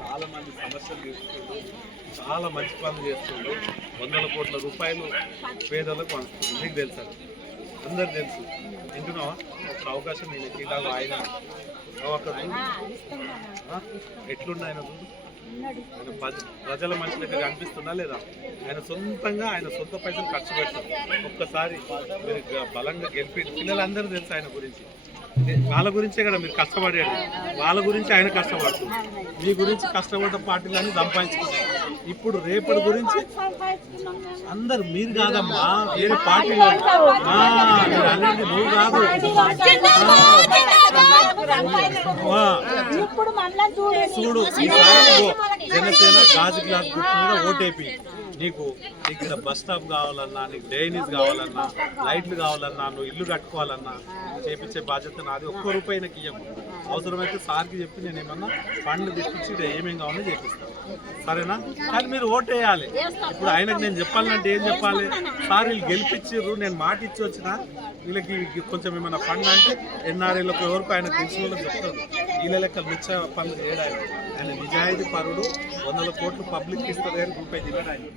చాలా మంది సమస్యలు తీరుస్తుండ్రు, చాలా మంచి పనులు చేస్తుండ్రు. 100 కోట్ల రూపాయలు పేదలకు పంచుతుంది. మీకు తెలుసా? అందరు తెలుసు. వింటున్నావా? ఒక అవకాశం నేను ఇలాగ ఆయన ఎట్లుండే ఆయన చూడు. ఆయన ప్రజల మనిషి దగ్గర కనిపిస్తున్నా లేదా? ఆయన సొంతంగా ఆయన సొంత పైసలు ఖర్చు పెడతారు. ఒక్కసారి మీరు బలంగా గెలిపి పిల్లలందరూ తెలుసు ఆయన గురించి. వాళ్ళ గురించే కదా మీరు కష్టపడేది. వాళ్ళ గురించి ఆయన కష్టపడుతుంది. మీ గురించి కష్టపడ్డ పార్టీలన్నీ సంపాదించుకుంటారు. ఇప్పుడు రేపటి గురించి అందరు మీరు కాదమ్మా, వేరే పార్టీలో మీరు అనేది నువ్వు కాదు. చూడు, ఈసారి జనసేన గాజు గ్లాస్ గుర్తు మీద ఓటేపి. నీకు ఇక్కడ బస్ స్టాప్ కావాలన్నా, నీకు డ్రైనేజ్ కావాలన్నా, లైట్లు కావాలన్నా, నువ్వు ఇల్లు కట్టుకోవాలన్నా చేపించే బాధ్యత నాది. ఒక్క రూపాయి నాకు ఇవ్వకు. అవసరమైతే సార్కి చెప్పి నేను ఏమన్నా ఫండ్ తెప్పించి ఏమేమి కావాలో చేపిస్తాను, సరేనా? కానీ మీరు ఓటు వేయాలి. ఇప్పుడు ఆయనకు నేను చెప్పాలంటే ఏం చెప్పాలి? సార్ వీళ్ళు గెలిపించారు, నేను మాట ఇచ్చి వచ్చిన వీళ్ళకి కొంచెం ఏమైనా ఫండ్ అంటే ఎన్ఆర్ఐలకు ఎవరికి ఆయన తెలిసిన వాళ్ళకి చెప్తారు. వీళ్ళ లెక్క మిచ్చ పనులు చేయడానికి ఆయన నిజాయితీ పరుడు. 100 కోట్లు పబ్లిక్ ఇస్తుంది కానీ రూపాయి తినడానికి.